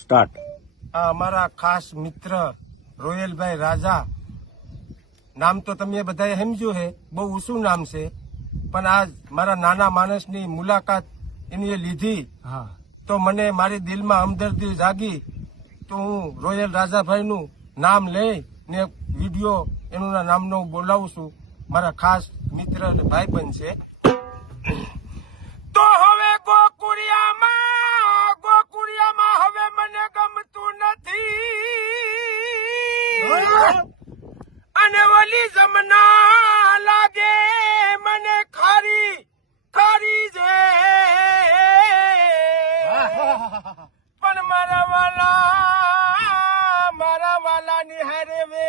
Start. આ અમારા ખાસ મિત્ર રોયલભાઈ રાજા, નામ તો તમે બધાએ સમજ્યું છે, બહુ ઊંચું નામ છે, પણ આજ મારા નાના માણસની મુલાકાત એની લીધી તો મને મારી દિલમાં હમદર્દી જાગી, તો હું રોયલ રાજાભાઈનું નામ લઈ ને વિડીયો એનું નામનો બોલાવું છું. મારા ખાસ મિત્ર ભાઈબંધ છે. તો હવે ગોકુળિયામાં હવે મને ગમતું નથી, અને ઓલી જમના લાગે મને ખારી છે, પણ મારા વાલા નિહારે વે